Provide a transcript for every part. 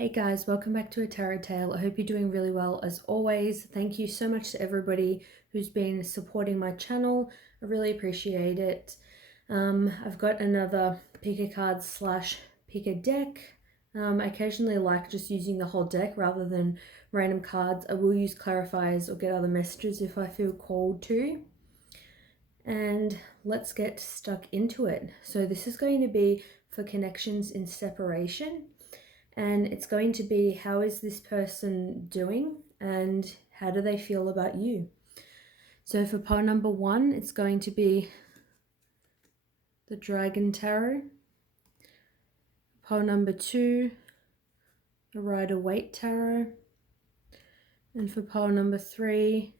Hey guys, welcome back to A Tarot Tale. I hope you're doing really well as always. Thank you so much to everybody who's been supporting my channel. I really appreciate it. I've got another pick a card slash pick a deck. I occasionally like just using the whole deck rather than random cards. I will use clarifiers or get other messages if I feel called to. And let's get stuck into it. So this is going to be for connections in separation. And it's going to be, how is this person doing and how do they feel about you? So for pile number 1, it's going to be the Dragon Tarot. Pile number 2, the Rider-Waite Tarot. And for pile number 3,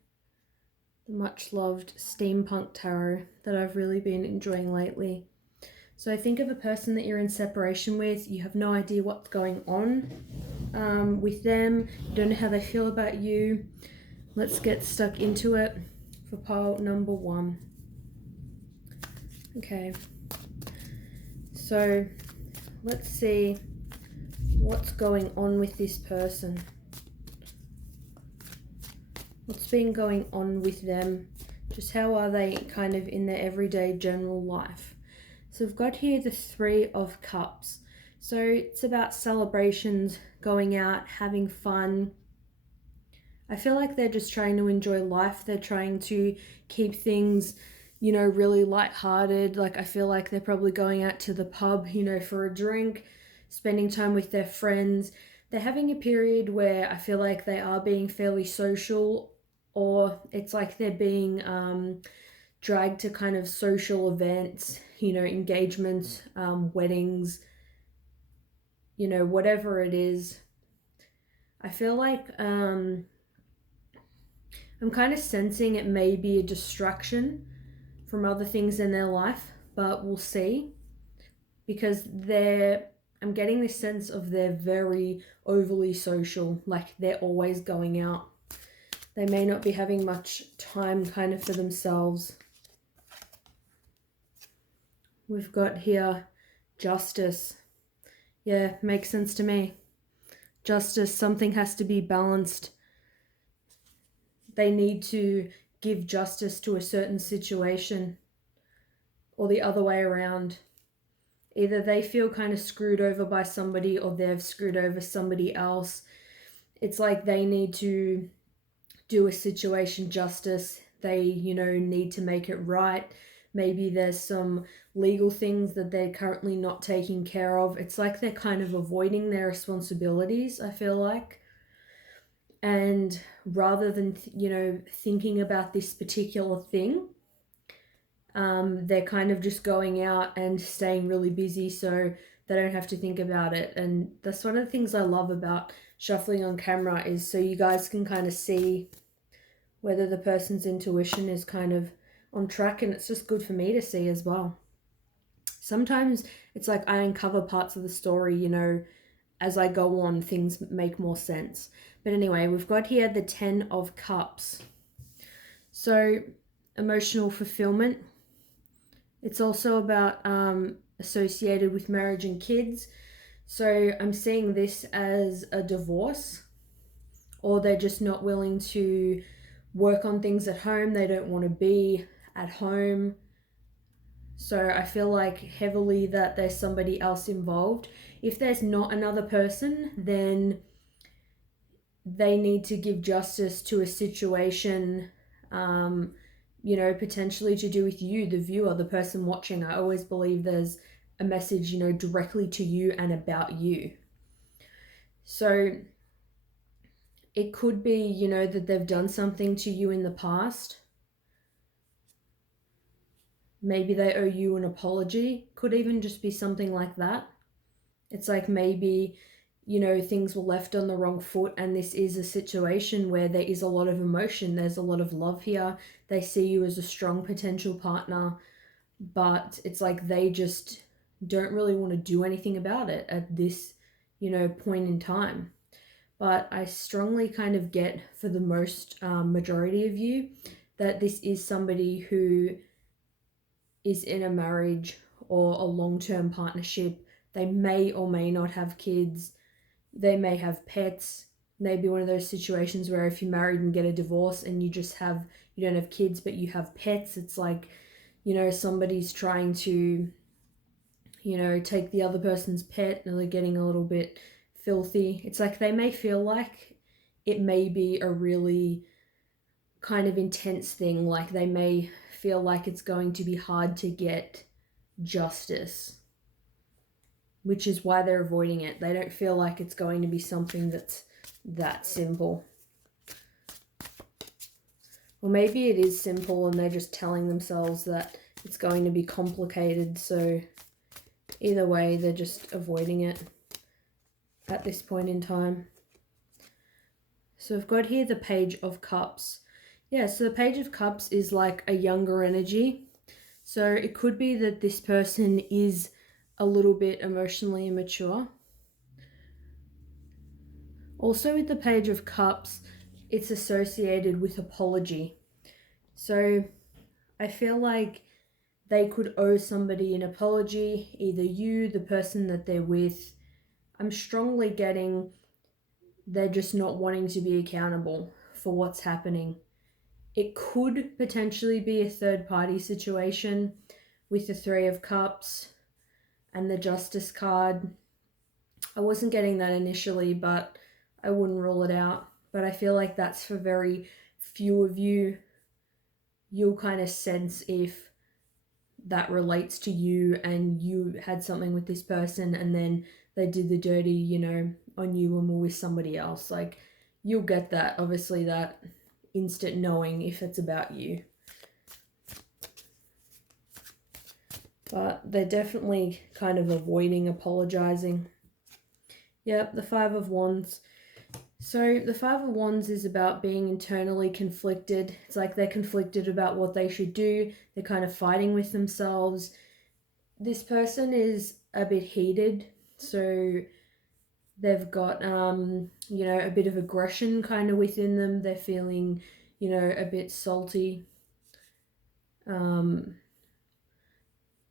the much loved Steampunk Tarot that I've really been enjoying lately. So think of a person that you're in separation with. You have no idea what's going on with them. You don't know how they feel about you. Let's get stuck into it for pile number 1. Okay. So let's see what's going on with this person. What's been going on with them? Just how are they kind of in their everyday general life? So we've got here the 3 of Cups. So it's about celebrations, going out, having fun. I feel like they're just trying to enjoy life. They're trying to keep things, really lighthearted. Like I feel like they're probably going out to the pub, for a drink, spending time with their friends. They're having a period where I feel like they are being fairly social, or it's like they're being dragged to kind of social events, engagements, weddings, whatever it is. I feel like I'm kind of sensing it may be a distraction from other things in their life, but we'll see, because I'm getting this sense of they're very overly social, like they're always going out. They may not be having much time kind of for themselves. We've got here Justice. Yeah, makes sense to me. Justice, something has to be balanced. They need to give justice to a certain situation, or the other way around. Either they feel kind of screwed over by somebody, or they've screwed over somebody else. It's like they need to do a situation justice. They, need to make it right. Maybe there's some legal things that they're currently not taking care of. It's like they're kind of avoiding their responsibilities, I feel like. And rather than, thinking about this particular thing, they're kind of just going out and staying really busy so they don't have to think about it. And that's one of the things I love about shuffling on camera, is so you guys can kind of see whether the person's intuition is kind of on track, and it's just good for me to see as well. Sometimes it's like I uncover parts of the story, as I go on, things make more sense. But anyway, we've got here the 10 of Cups. So emotional fulfillment. It's also about associated with marriage and kids. So I'm seeing this as a divorce, or they're just not willing to work on things at home. They don't want to be at home. So I feel like heavily that there's somebody else involved. If there's not another person, then they need to give justice to a situation, potentially to do with you, the viewer, the person watching. I always believe there's a message, directly to you and about you. So it could be, that they've done something to you in the past. Maybe they owe you an apology. Could even just be something like that. It's like maybe, things were left on the wrong foot, and this is a situation where there is a lot of emotion. There's a lot of love here. They see you as a strong potential partner, but it's like they just don't really want to do anything about it at this, point in time. But I strongly kind of get, for the most majority of you, that this is somebody who is in a marriage or a long-term partnership. They may or may not have kids. they may have pets. Maybe one of those situations where if you're married and get a divorce and you don't have kids, but you have pets, it's like, somebody's trying to, take the other person's pet and they're getting a little bit filthy. It's like they may feel like it may be a really kind of intense thing. Like they may feel like it's going to be hard to get justice, which is why they're avoiding it. They don't feel like it's going to be something that's that simple. Or maybe it is simple and they're just telling themselves that it's going to be complicated. So either way, they're just avoiding it at this point in time. So I've got here the Page of Cups. Yeah, so the Page of Cups is like a younger energy. So it could be that this person is a little bit emotionally immature. Also with the Page of Cups, it's associated with apology. So I feel like they could owe somebody an apology, either you, the person that they're with. I'm strongly getting they're just not wanting to be accountable for what's happening. It could potentially be a third party situation with the Three of Cups and the Justice card. I wasn't getting that initially, but I wouldn't rule it out. But I feel like that's for very few of you. You'll kind of sense if that relates to you and you had something with this person and then they did the dirty, on you and were with somebody else. Like, you'll get that, obviously, that instant knowing if it's about you. But they're definitely kind of avoiding apologizing. Yep, the Five of Wands. So the Five of Wands is about being internally conflicted. It's like they're conflicted about what they should do. They're kind of fighting with themselves. This person is a bit heated. So they've got, a bit of aggression kind of within them. They're feeling, a bit salty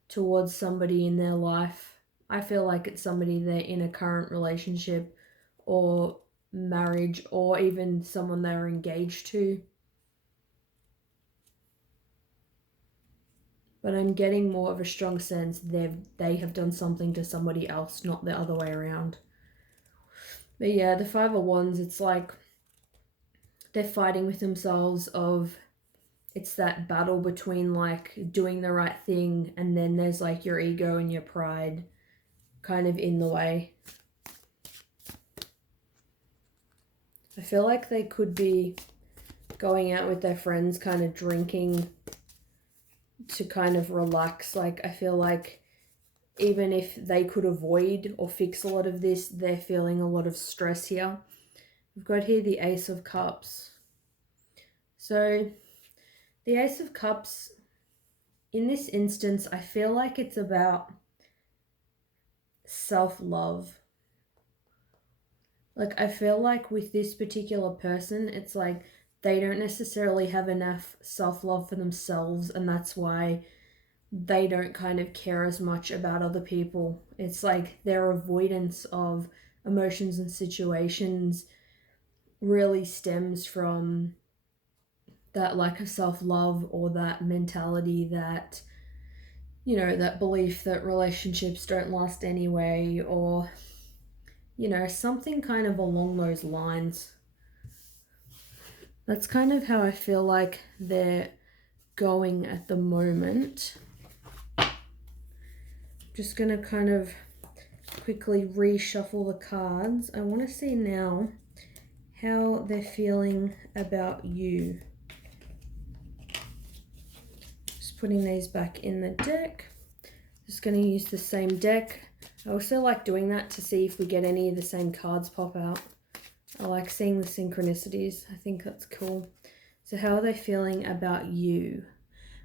towards somebody in their life. I feel like it's somebody they're in a current relationship or marriage or even someone they're engaged to. But I'm getting more of a strong sense they have done something to somebody else, not the other way around. But yeah, the Five of Wands, it's like they're fighting with themselves it's that battle between like doing the right thing and then there's like your ego and your pride kind of in the way. I feel like they could be going out with their friends, kind of drinking to kind of relax. Like, I feel like even if they could avoid or fix a lot of this, they're feeling a lot of stress here. We've got here the Ace of Cups. So the Ace of Cups, in this instance, I feel like it's about self-love. Like, I feel like with this particular person, it's like they don't necessarily have enough self-love for themselves, and that's why they don't kind of care as much about other people. It's like their avoidance of emotions and situations really stems from that lack of self-love or that mentality that, that belief that relationships don't last anyway, or, something kind of along those lines. That's kind of how I feel like they're going at the moment. Just going to kind of quickly reshuffle the cards. I want to see now how they're feeling about you. Just putting these back in the deck. Just going to use the same deck. I also like doing that to see if we get any of the same cards pop out. I like seeing the synchronicities. I think that's cool. So how are they feeling about you?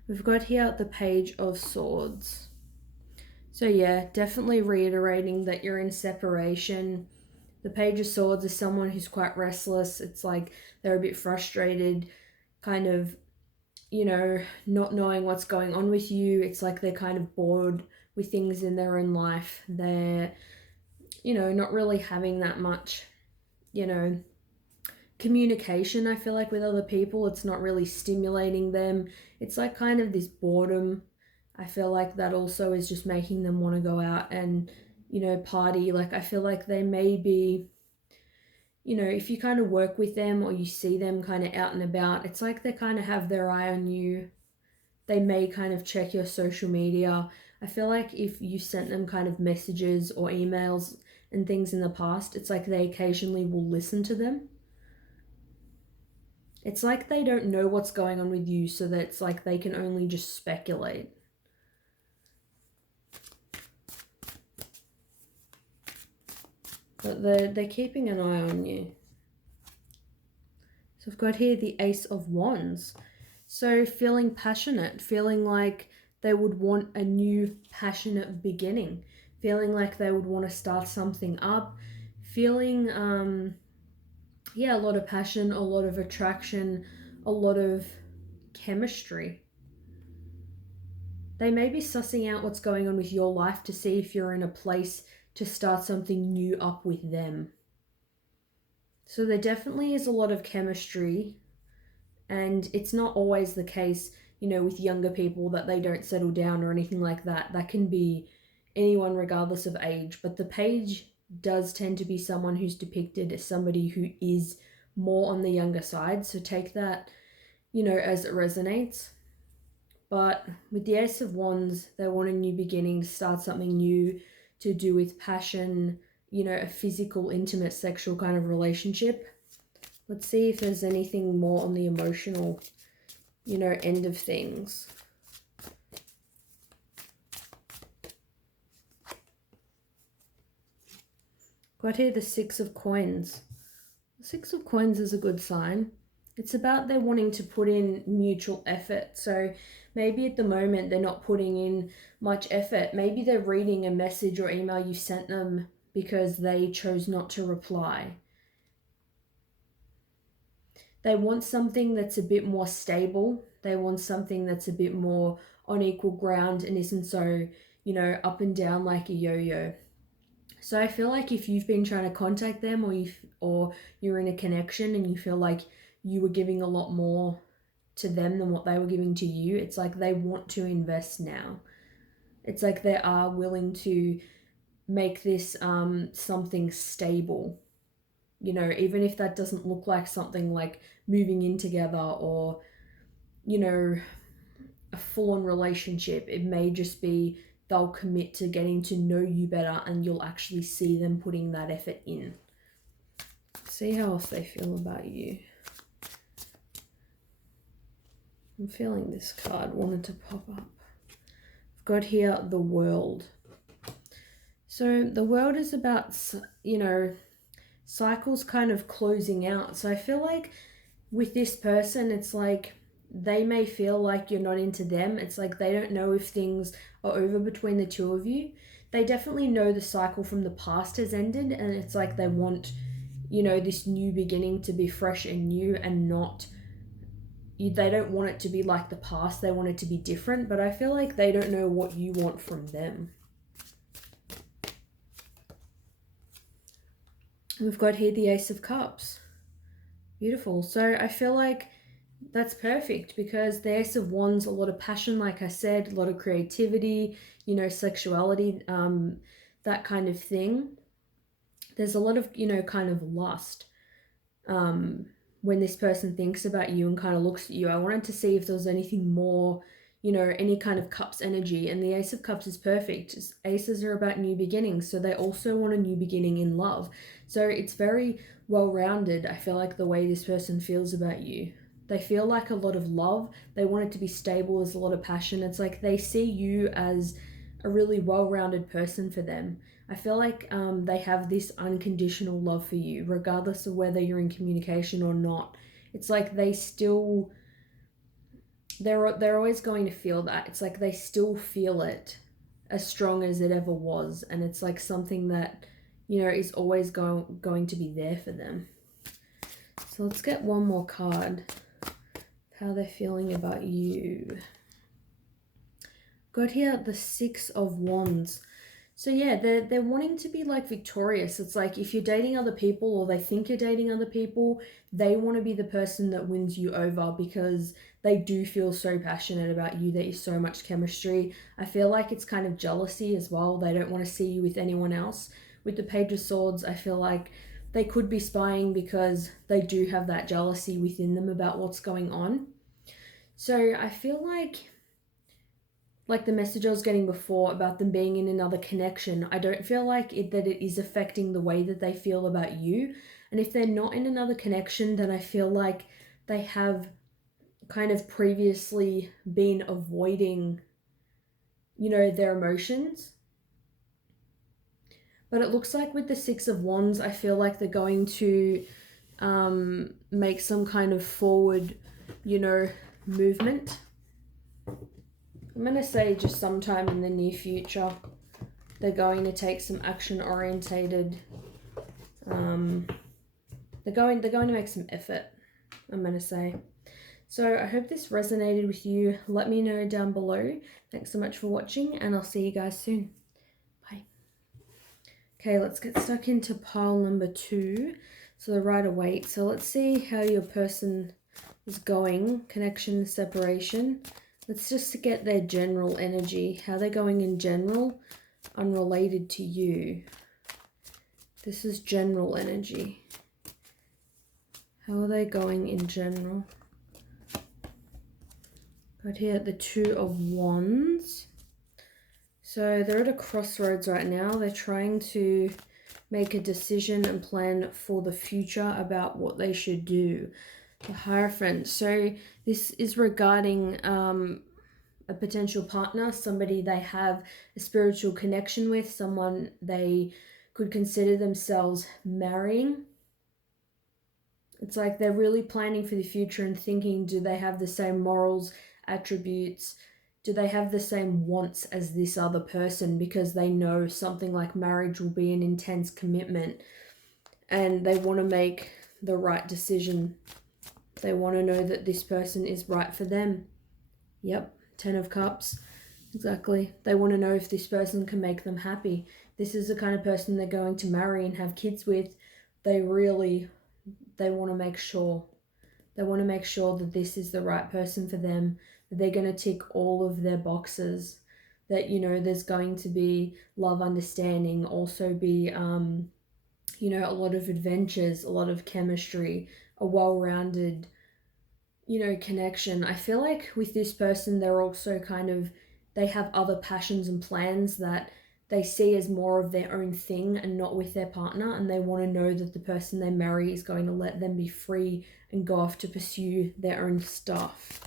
We've got here the Page of Swords. So yeah, definitely reiterating that you're in separation. The Page of Swords is someone who's quite restless. It's like they're a bit frustrated, kind of, not knowing what's going on with you. It's like they're kind of bored with things in their own life. They're, you know, not really having that much, you know, communication, I feel like, with other people. It's not really stimulating them. It's like kind of this boredom. I feel like that also is just making them want to go out and, you know, party. Like, I feel like they may be, you know, if you kind of work with them or you see them kind of out and about, it's like they kind of have their eye on you. They may kind of check your social media. I feel like if you sent them kind of messages or emails and things in the past, it's like they occasionally will listen to them. It's like they don't know what's going on with you, so that it's like they can only just speculate. But they're keeping an eye on you. So I've got here the Ace of Wands. So feeling passionate, feeling like they would want a new passionate beginning, feeling like they would want to start something up, feeling, yeah, a lot of passion, a lot of attraction, a lot of chemistry. They may be sussing out what's going on with your life to see if you're in a place to start something new up with them. So there definitely is a lot of chemistry, and it's not always the case, you know, with younger people that they don't settle down or anything like that. That can be anyone regardless of age, but the page does tend to be someone who's depicted as somebody who is more on the younger side. So take that, you know, as it resonates. But with the Ace of Wands, they want a new beginning, to start something new, to do with passion, you know, a physical, intimate, sexual kind of relationship. Let's see if there's anything more on the emotional, you know, end of things. Got here the Six of Coins. The Six of Coins is a good sign. It's about they're wanting to put in mutual effort. So maybe at the moment they're not putting in much effort. Maybe they're reading a message or email you sent them because they chose not to reply. They want something that's a bit more stable. They want something that's a bit more on equal ground and isn't so, you know, up and down like a yo-yo. So I feel like if you've been trying to contact them, or you're in a connection and you feel like you were giving a lot more to them than what they were giving to you, it's like they want to invest now. It's like they are willing to make this something stable. You know, even if that doesn't look like something like moving in together or, you know, a full-on relationship. It may just be they'll commit to getting to know you better and you'll actually see them putting that effort in. See how else they feel about you. I'm feeling this card wanted to pop up. I've got here the World. So the World is about, you know, cycles kind of closing out. So I feel like with this person, it's like they may feel like you're not into them. It's like they don't know if things are over between the two of you. They definitely know the cycle from the past has ended, and it's like they want, you know, this new beginning to be fresh and new and not, they don't want it to be like the past. They want it to be different, but I feel like they don't know what you want from them. We've got here the Ace of Cups. Beautiful. So I feel like that's perfect because the Ace of Wands, a lot of passion, like I said, a lot of creativity, you know, sexuality, that kind of thing. There's a lot of, you know, kind of lust when this person thinks about you and kind of looks at you. I wanted to see if there was anything more, you know, any kind of Cups energy, and the Ace of Cups is perfect. Aces are about new beginnings, so they also want a new beginning in love. So it's very well-rounded, I feel like, the way this person feels about you. They feel like a lot of love. They want it to be stable. There's a lot of passion. It's like they see you as a really well-rounded person for them. I feel like they have this unconditional love for you, regardless of whether you're in communication or not. It's like they still, they're always going to feel that. It's like they still feel it as strong as it ever was, and it's like something that, you know, is always going to be there for them. So let's get one more card. How they're feeling about you. Got here the Six of Wands. So yeah, they're wanting to be like victorious. It's like if you're dating other people or they think you're dating other people, they want to be the person that wins you over because they do feel so passionate about you, that you're so much chemistry. I feel like it's kind of jealousy as well. They don't want to see you with anyone else. With the Page of Swords, I feel like they could be spying because they do have that jealousy within them about what's going on. So I feel like the message I was getting before about them being in another connection, I don't feel like that it is affecting the way that they feel about you. And if they're not in another connection, then I feel like they have kind of previously been avoiding, their emotions. But it looks like with the Six of Wands, I feel like they're going to make some kind of forward, movement. I'm going to say just sometime in the near future, they're going to take some action orientated. They're going to make some effort, I'm going to say. So I hope this resonated with you. Let me know down below. Thanks so much for watching, and I'll see you guys soon. Bye. Okay, let's get stuck into pile number 2. So the Rider-Waite. So let's see how your person is going. Connection, separation. Let's just get their general energy. How they're going in general, unrelated to you. This is general energy. How are they going in general? Got here the Two of Wands. So they're at a crossroads right now. They're trying to make a decision and plan for the future about what they should do. The Hierophant. So this is regarding a potential partner, somebody they have a spiritual connection with, someone they could consider themselves marrying. It's like they're really planning for the future and thinking, do they have the same morals, attributes? Do they have the same wants as this other person? Because they know something like marriage will be an intense commitment and they want to make the right decision. They want to know that this person is right for them. Yep, 10 of Cups. Exactly. They want to know if this person can make them happy. This is the kind of person they're going to marry and have kids with. They want to make sure. They want to make sure that this is the right person for them, that they're going to tick all of their boxes, that, there's going to be love, understanding, also be, a lot of adventures, a lot of chemistry, a well-rounded, connection. I feel like with this person, they're also they have other passions and plans that they see as more of their own thing and not with their partner, and they want to know that the person they marry is going to let them be free and go off to pursue their own stuff.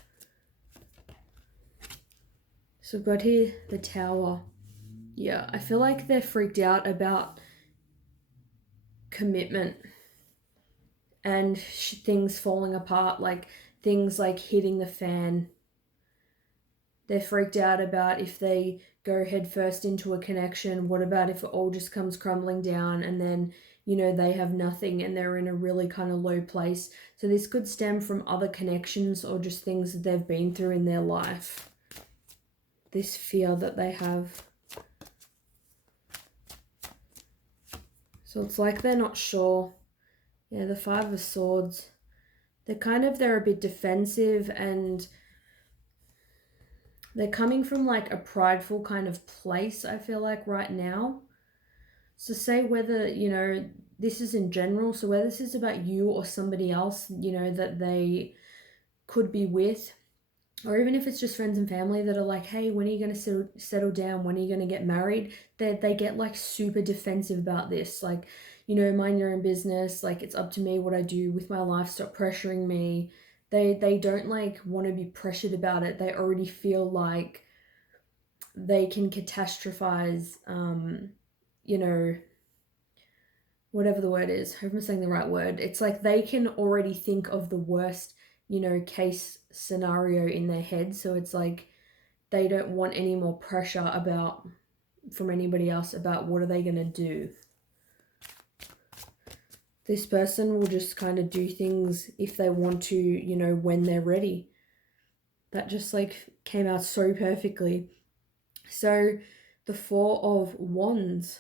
So I've got here the Tower. Yeah, I feel like they're freaked out about commitment and things falling apart, like things like hitting the fan. They're freaked out about if they go headfirst into a connection. What about if it all just comes crumbling down and then, they have nothing and they're in a really kind of low place. So this could stem from other connections or just things that they've been through in their life. This fear that they have. So it's like they're not sure. Yeah, the Five of Swords. They're a bit defensive and they're coming from like a prideful kind of place, I feel like, right now. So say whether, this is in general, so whether this is about you or somebody else, that they could be with, or even if it's just friends and family that are like, hey, when are you going to settle down? When are you going to get married? They get like super defensive about this. Like, mind your own business. Like, it's up to me what I do with my life. Stop pressuring me. They don't like want to be pressured about it. They already feel like they can catastrophize, whatever the word is. I hope I'm saying the right word. It's like they can already think of the worst, case scenario in their head. So it's like they don't want any more pressure from anybody else about what are they going to do. This person will just kind of do things if they want to, when they're ready. That just like came out so perfectly. So The Four of Wands.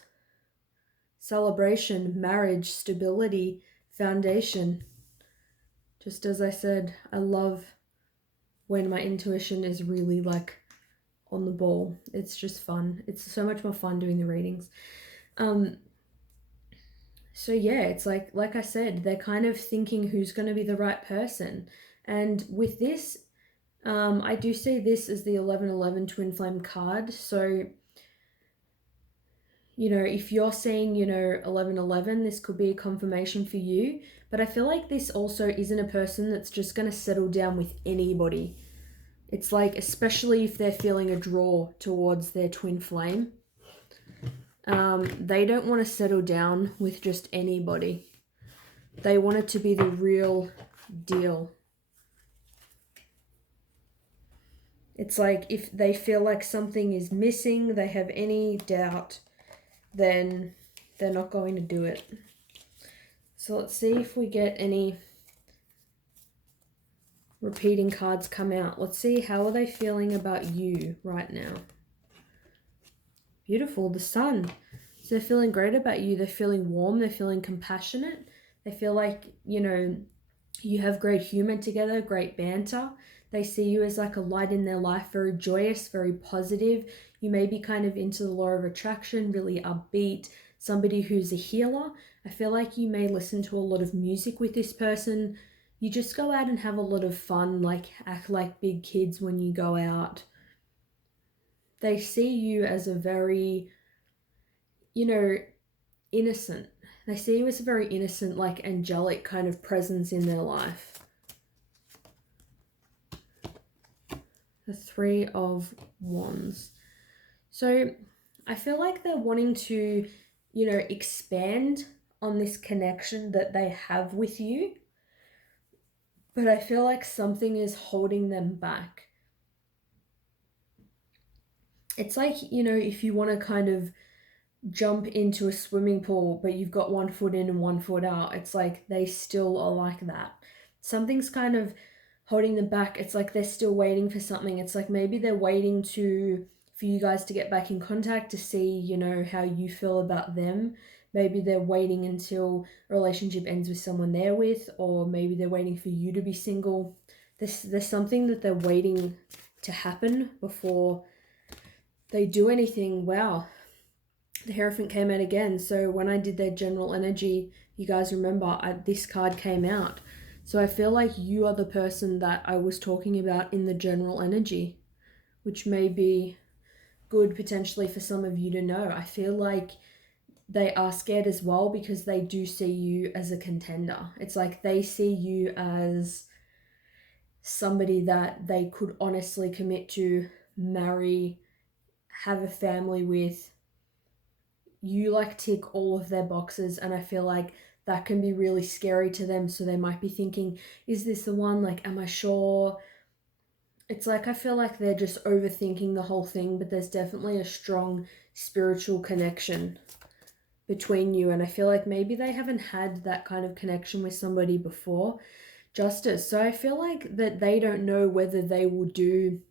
Celebration, marriage, stability, foundation. Just as I said, I love when my intuition is really like on the ball. It's just fun. It's so much more fun doing the readings. So yeah, it's like I said, they're kind of thinking who's going to be the right person. And with this, I do see this as the 1111 twin flame card. So, you know, if you're seeing, you know, 1111, this could be a confirmation for you. But I feel like this also isn't a person that's just going to settle down with anybody. It's like, especially if they're feeling a draw towards their twin flame. They don't want to settle down with just anybody. They want it to be the real deal. It's like if they feel like something is missing, they have any doubt, then they're not going to do it. So let's see if we get any repeating cards come out. Let's see, how are they feeling about you right now? Beautiful, the Sun. So they're feeling great about you. They're feeling warm. They're feeling compassionate. They feel like, you know, you have great humor together, great banter. They see you as like a light in their life, very joyous, very positive. You may be kind of into the law of attraction, really upbeat, somebody who's a healer. I feel like you may listen to a lot of music with this person. You just go out and have a lot of fun, like act like big kids when you go out. They see you as a very, you know, innocent. They see you as a very innocent, like angelic kind of presence in their life. The Three of Wands. So I feel like they're wanting to, you know, expand on this connection that they have with you. But I feel like something is holding them back. It's like, you know, if you want to kind of jump into a swimming pool, but you've got 1 foot in and 1 foot out. It's like they still are like that. Something's kind of holding them back. It's like they're still waiting for something. It's like maybe they're waiting for you guys to get back in contact to see, you know, how you feel about them. Maybe they're waiting until a relationship ends with someone they're with, or maybe they're waiting for you to be single. There's something that they're waiting to happen before they do anything. Wow. The Hierophant came out again. So when I did their general energy, you guys remember this card came out. So I feel like you are the person that I was talking about in the general energy, which may be good potentially for some of you to know. I feel like they are scared as well because they do see you as a contender. It's like they see you as somebody that they could honestly commit to, marry, have a family with. You like tick all of their boxes, and I feel like that can be really scary to them. So they might be thinking, is this the one? Like, am I sure? It's like I feel like they're just overthinking the whole thing, but there's definitely a strong spiritual connection between you, and I feel like maybe they haven't had that kind of connection with somebody before. Justice. So I feel like that they don't know whether they will do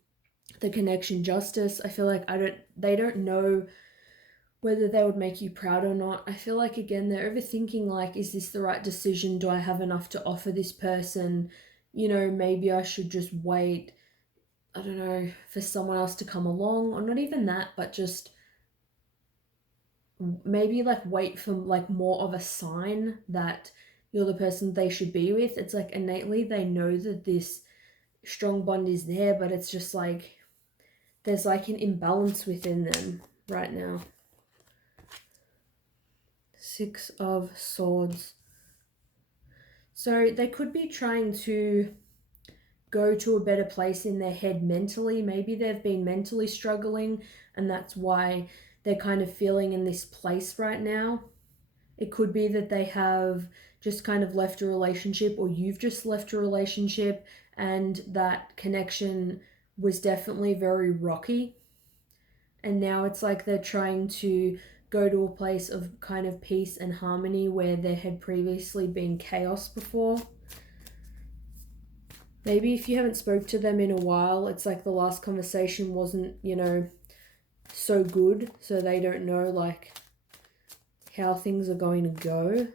the connection justice. I feel like they don't know whether they would make you proud or not. I feel like, again, they're overthinking, like, is this the right decision? Do I have enough to offer this person? You know, maybe I should just wait, I don't know, for someone else to come along, or not even that, but just maybe like wait for like more of a sign that you're the person they should be with. It's like innately they know that this strong bond is there, but it's just like there's like an imbalance within them right now. Six of Swords. So they could be trying to go to a better place in their head mentally. Maybe they've been mentally struggling, and that's why they're kind of feeling in this place right now. It could be that they have just kind of left a relationship, or you've just left a relationship, and that connection was definitely very rocky. And now it's like they're trying to go to a place of kind of peace and harmony where there had previously been chaos before. Maybe if you haven't spoke to them in a while, it's like the last conversation wasn't, you know, so good, so they don't know like how things are going to go.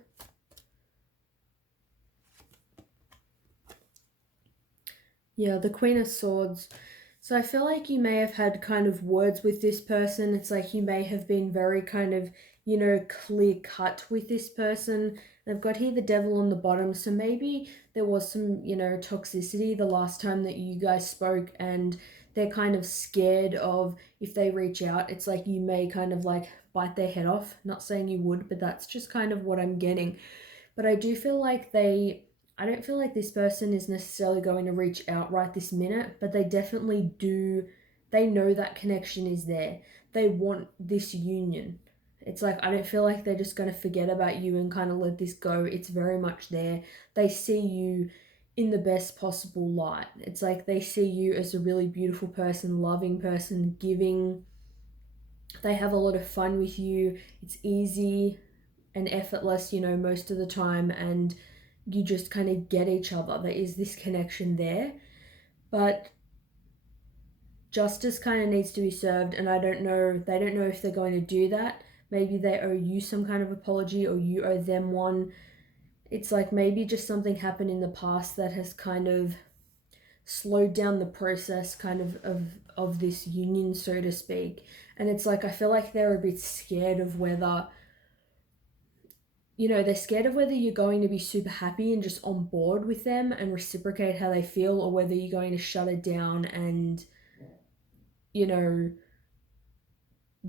Yeah, the Queen of Swords. So I feel like you may have had kind of words with this person. It's like you may have been very kind of, you know, clear cut with this person. I've got here the Devil on the bottom. So maybe there was some, you know, toxicity the last time that you guys spoke, and they're kind of scared of if they reach out, it's like you may kind of like bite their head off. Not saying you would, but that's just kind of what I'm getting. But I do feel like I don't feel like this person is necessarily going to reach out right this minute, but they definitely do. They know that connection is there. They want this union. It's like, I don't feel like they're just going to forget about you and kind of let this go. It's very much there. They see you in the best possible light. It's like they see you as a really beautiful person, loving person, giving. They have a lot of fun with you. It's easy and effortless, you know, most of the time, and you just kind of get each other. There is this connection there, but justice kind of needs to be served, and they don't know if they're going to do that. Maybe they owe you some kind of apology, or you owe them one. It's like maybe just something happened in the past that has kind of slowed down the process kind of this union, so to speak. And it's like I feel like they're a bit scared of whether, you know, they're scared of whether you're going to be super happy and just on board with them and reciprocate how they feel, or whether you're going to shut it down and, you know,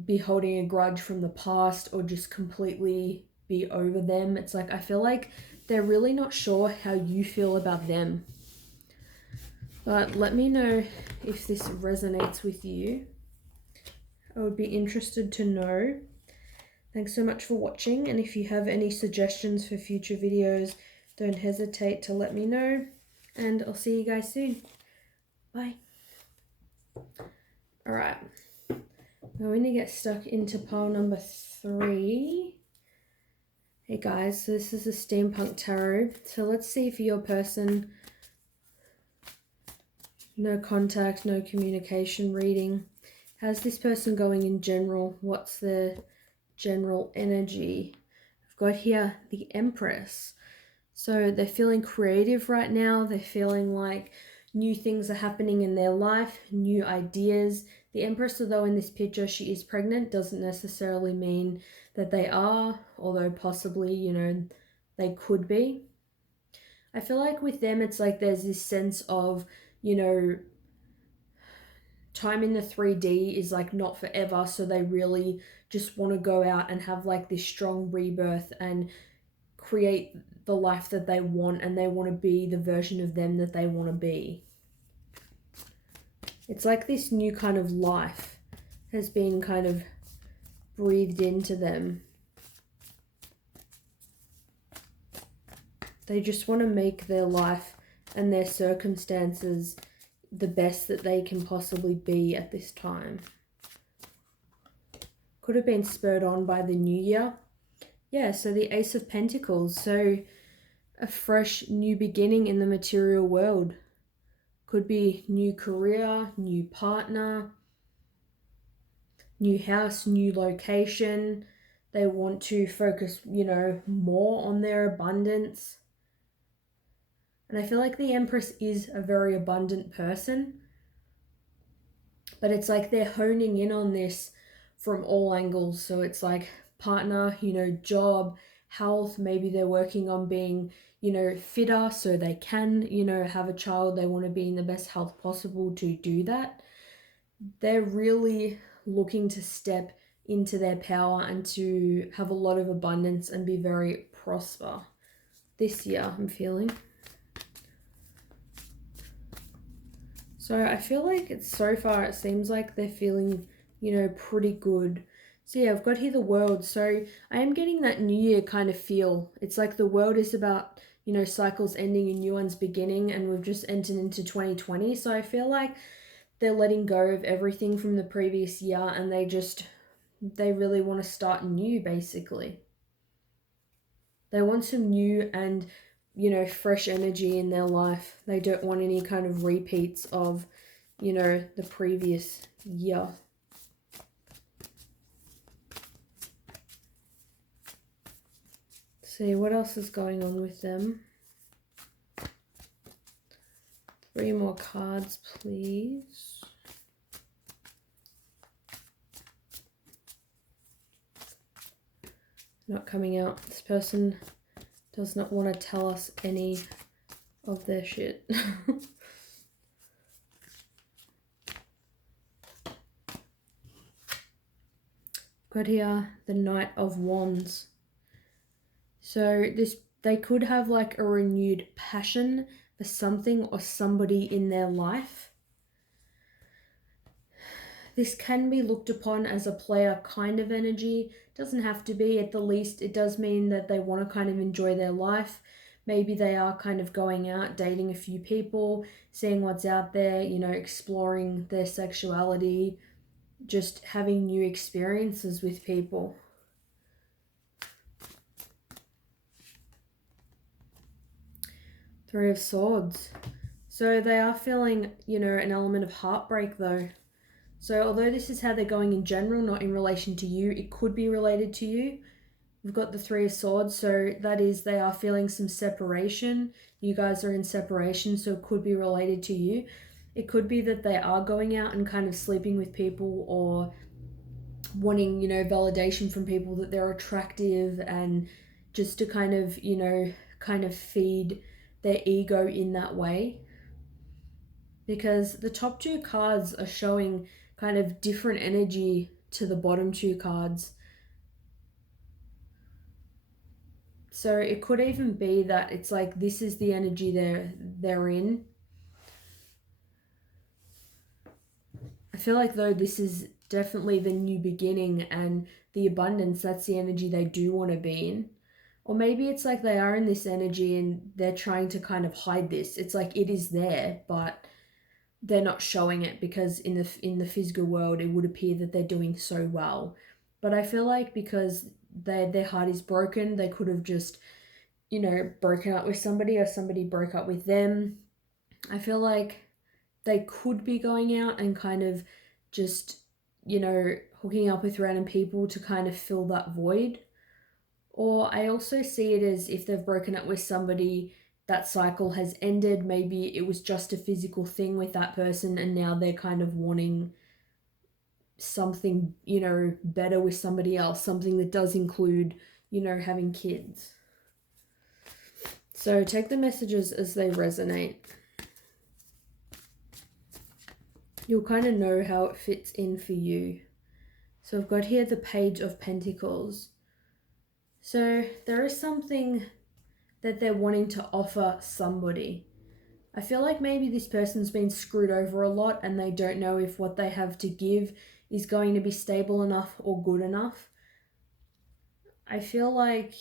be holding a grudge from the past, or just completely be over them. It's like I feel like they're really not sure how you feel about them. But let me know if this resonates with you. I would be interested to know. Thanks so much for watching, and if you have any suggestions for future videos, don't hesitate to let me know, and I'll see you guys soon. Bye. Alright, we're going to get stuck into pile number 3. Hey guys, so this is a Steampunk Tarot. So let's see if your person, no contact, no communication reading. How's this person going in general? What's the general energy? I've got here the Empress. So they're feeling creative right now. They're feeling like new things are happening in their life, new ideas. The Empress, although in this picture she is pregnant, doesn't necessarily mean that they are, although possibly, you know, they could be. I feel like with them it's like there's this sense of, you know, time in the 3D is like not forever, so they really just want to go out and have like this strong rebirth and create the life that they want, and they want to be the version of them that they want to be. It's like this new kind of life has been kind of breathed into them. They just want to make their life and their circumstances the best that they can possibly be at this time. Could have been spurred on by the new year. Yeah, so the Ace of Pentacles. So a fresh new beginning in the material world. Could be new career, new partner, new house, new location. They want to focus, you know, more on their abundance. And I feel like the Empress is a very abundant person. But it's like they're honing in on this from all angles. So it's like partner, you know, job, health. Maybe they're working on being, you know, fitter so they can, you know, have a child. They want to be in the best health possible to do that. They're really looking to step into their power and to have a lot of abundance and be very prosper this year, I'm feeling. So I feel like so far it seems like they're feeling, you know, pretty good. So yeah, I've got here the World. So I am getting that new year kind of feel. It's like the World is about, you know, cycles ending and new ones beginning, and we've just entered into 2020. So I feel like they're letting go of everything from the previous year, and they really want to start new, basically. They want some new and, you know, fresh energy in their life. They don't want any kind of repeats of, you know, the previous year. see what else is going on with them. 3 more cards, please. Not coming out. This person does not want to tell us any of their shit. Got here the Knight of Wands. So they could have like a renewed passion for something or somebody in their life. This can be looked upon as a player kind of energy. Doesn't have to be. At the least, it does mean that they want to kind of enjoy their life. Maybe they are kind of going out, dating a few people, seeing what's out there, you know, exploring their sexuality, just having new experiences with people. Three of Swords. So they are feeling, you know, an element of heartbreak though. So although this is how they're going in general, not in relation to you, it could be related to you. We've got the Three of Swords, so that is they are feeling some separation. You guys are in separation, so it could be related to you. It could be that they are going out and kind of sleeping with people or wanting, you know, validation from people that they're attractive, and just to kind of, you know, kind of feed their ego in that way. Because the top 2 cards are showing kind of different energy to the bottom 2 cards. So it could even be that it's like this is the energy they're in. I feel like though this is definitely the new beginning and the abundance, that's the energy they do want to be in. Or maybe it's like they are in this energy and they're trying to kind of hide this. It's like it is there, but they're not showing it because in the physical world it would appear that they're doing so well. But I feel like because their heart is broken, they could have just, you know, broken up with somebody or somebody broke up with them. I feel like they could be going out and kind of just, you know, hooking up with random people to kind of fill that void. Or I also see it as if they've broken up with somebody, that cycle has ended. Maybe it was just a physical thing with that person and now they're kind of wanting something, you know, better with somebody else, something that does include, you know, having kids. So take the messages as they resonate. You'll kind of know how it fits in for you. So I've got here the Page of Pentacles. So there is something that they're wanting to offer somebody. I feel like maybe this person's been screwed over a lot and they don't know if what they have to give is going to be stable enough or good enough. I feel like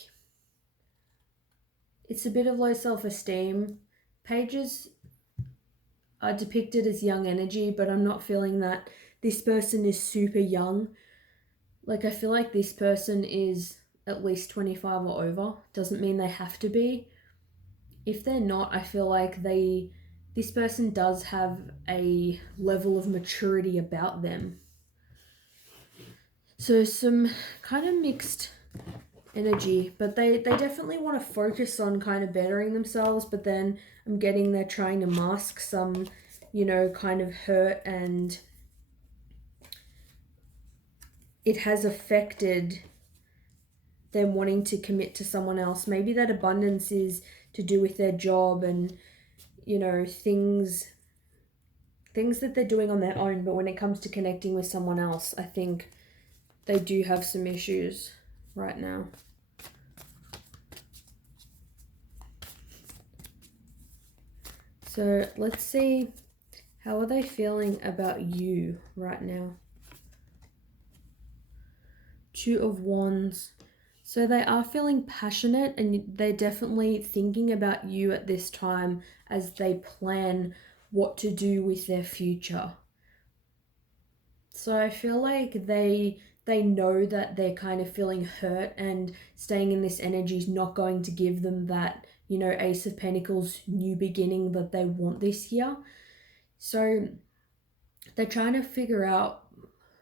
it's a bit of low self-esteem. Pages are depicted as young energy, but I'm not feeling that this person is super young. Like, I feel like this person is at least 25 or over. Doesn't mean they have to be. If they're not, I feel like this person does have a level of maturity about them. So some kind of mixed energy, but they definitely want to focus on kind of bettering themselves, but then I'm getting they're trying to mask some, you know, kind of hurt, and it has affected them wanting to commit to someone else. Maybe that abundance is to do with their job and, you know, things that they're doing on their own, but when it comes to connecting with someone else, I think they do have some issues right now. So let's see, how are they feeling about you right now? Two of Wands. So they are feeling passionate and they're definitely thinking about you at this time as they plan what to do with their future. So I feel like they know that they're kind of feeling hurt, and staying in this energy is not going to give them that, you know, Ace of Pentacles new beginning that they want this year. So they're trying to figure out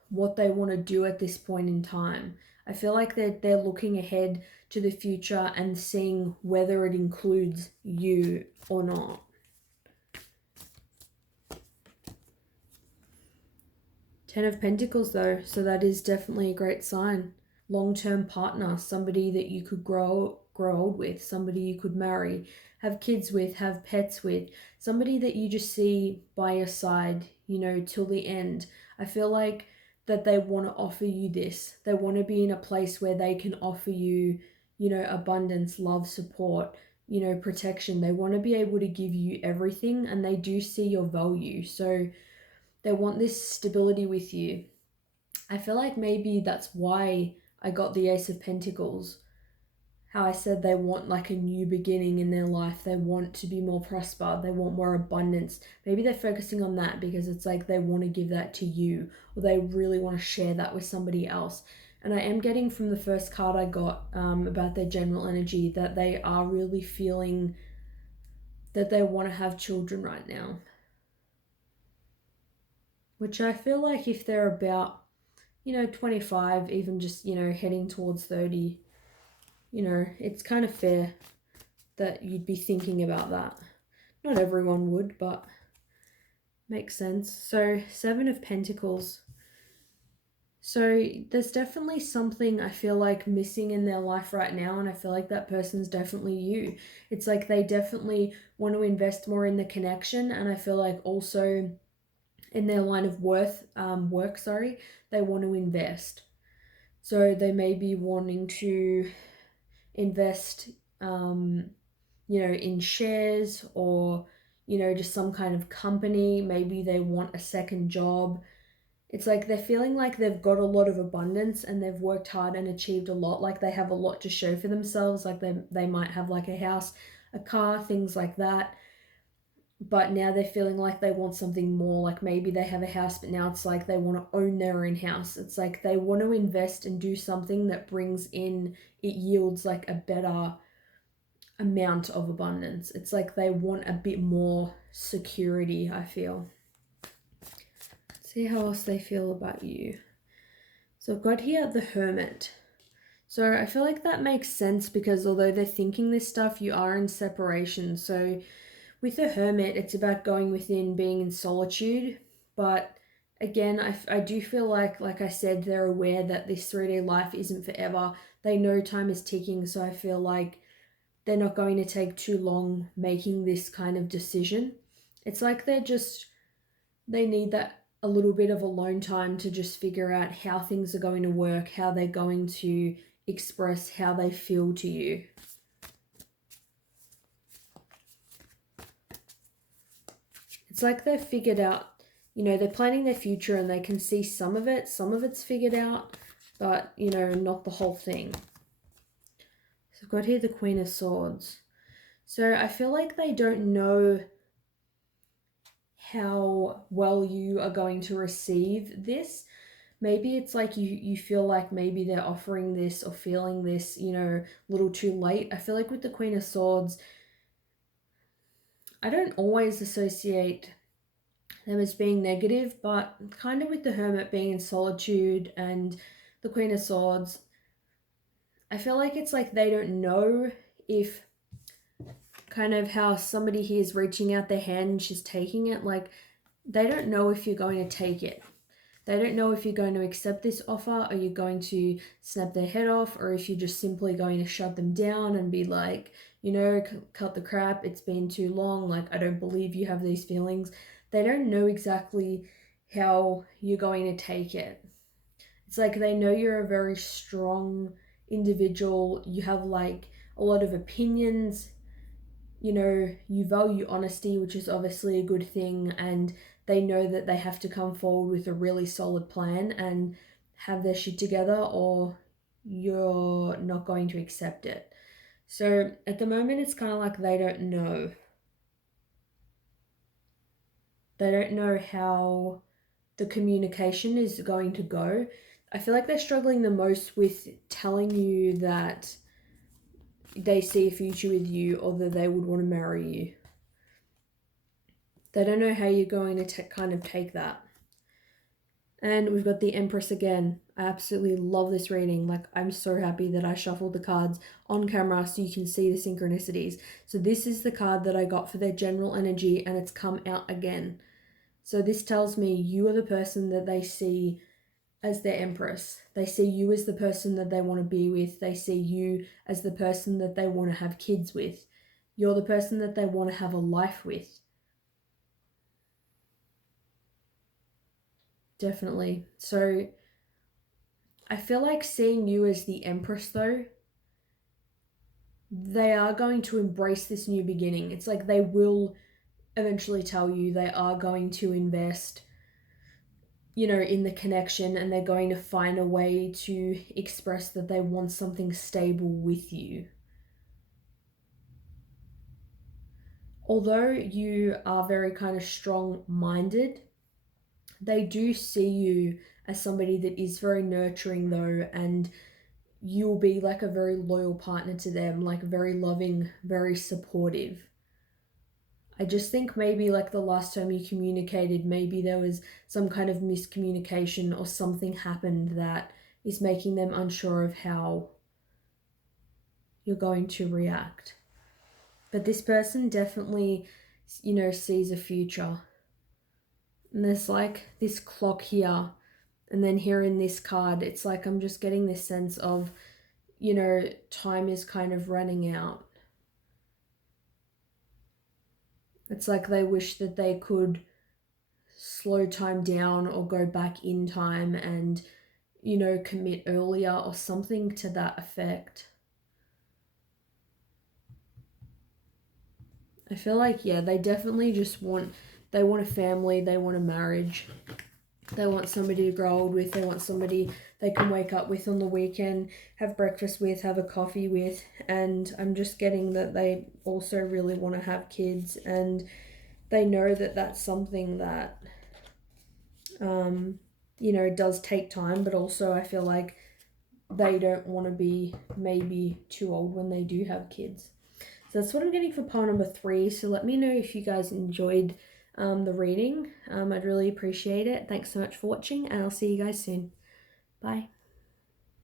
what they want to do at this point in time. I feel like they're looking ahead to the future and seeing whether it includes you or not. Ten of Pentacles though, so that is definitely a great sign. Long-term partner, somebody that you could grow old with, somebody you could marry, have kids with, have pets with, somebody that you just see by your side, till the end. I feel like that they want to offer you this. They want to be in a place where they can offer you, abundance, love, support, protection. They want to be able to give you everything, and they do see your value. So they want this stability with you. I feel like maybe that's why I got the Ace of Pentacles. How I said they want like a new beginning in their life. They want to be more prosper. They want more abundance. Maybe they're focusing on that because it's like they want to give that to you, or they really want to share that with somebody else. And I am getting from the first card I got about their general energy that they are really feeling that they want to have children right now. Which I feel like if they're about 25, even just, heading towards 30, it's kind of fair that you'd be thinking about that. Not everyone would, but makes sense. So 7 of Pentacles. So there's definitely something I feel like missing in their life right now, and I feel like that person's definitely you. It's like they definitely want to invest more in the connection, and I feel like also in their line of work, they want to invest. So they may be wanting to invest, in shares, or, just some kind of company. Maybe they want a second job. It's like they're feeling like they've got a lot of abundance and they've worked hard and achieved a lot. Like they have a lot to show for themselves. Like they might have like a house, a car, things like that. But now they're feeling like they want something more. Like maybe they have a house, but now it's like they want to own their own house. It's like they want to invest and do something that brings in, it yields like a better amount of abundance. It's like they want a bit more security, I feel. See how else they feel about you. So I've got here the Hermit. So I feel like that makes sense because although they're thinking this stuff, you are in separation. So with the Hermit, it's about going within, being in solitude. But again, I do feel like I said, they're aware that this 3D life isn't forever. They know time is ticking, so I feel like they're not going to take too long making this kind of decision. It's like they need that a little bit of alone time to just figure out how things are going to work, how they're going to express how they feel to you. It's like they've figured out, they're planning their future and they can see some of it. Some of it's figured out, but, not the whole thing. So I've got here the Queen of Swords. So I feel like they don't know how well you are going to receive this. Maybe it's like you feel like maybe they're offering this or feeling this, a little too late. I feel like with the Queen of Swords, I don't always associate them as being negative, but kind of with the Hermit being in solitude and the Queen of Swords, I feel like it's like they don't know if kind of how somebody here is reaching out their hand and she's taking it, like they don't know if you're going to take it. They don't know if you're going to accept this offer, or you're going to snap their head off, or if you're just simply going to shut them down and be like, cut the crap, it's been too long, like I don't believe you have these feelings. They don't know exactly how you're going to take it. It's like they know you're a very strong individual. You have like a lot of opinions. You value honesty, which is obviously a good thing, and they know that they have to come forward with a really solid plan and have their shit together, or you're not going to accept it. So at the moment, it's kind of like they don't know. They don't know how the communication is going to go. I feel like they're struggling the most with telling you that they see a future with you, or that they would want to marry you. They don't know how you're going to kind of take that. And we've got the Empress again. I absolutely love this reading. Like, I'm so happy that I shuffled the cards on camera so you can see the synchronicities. So this is the card that I got for their general energy, and it's come out again. So this tells me you are the person that they see as their empress. They see you as the person that they want to be with. They see you as the person that they want to have kids with. You're the person that they want to have a life with. Definitely. So I feel like seeing you as the empress, though, they are going to embrace this new beginning. It's like they will eventually tell you they are going to invest, in the connection, and they're going to find a way to express that they want something stable with you. Although you are very kind of strong-minded, they do see you as somebody that is very nurturing, though, and you'll be like a very loyal partner to them, like very loving, very supportive. I just think maybe like the last time you communicated, maybe there was some kind of miscommunication or something happened that is making them unsure of how you're going to react. But this person definitely, sees a future. And there's like this clock here, and then here in this card, it's like I'm just getting this sense of, time is kind of running out. It's like they wish that they could slow time down or go back in time and, commit earlier or something to that effect. I feel like, yeah, they definitely just want a family, they want a marriage, they want somebody to grow old with, they want somebody they can wake up with on the weekend, have breakfast with, have a coffee with, and I'm just getting that they also really want to have kids, and they know that that's something that, does take time, but also I feel like they don't want to be maybe too old when they do have kids. So that's what I'm getting for pile number 3. So let me know if you guys enjoyed the reading. I'd really appreciate it. Thanks so much for watching, and I'll see you guys soon. Bye.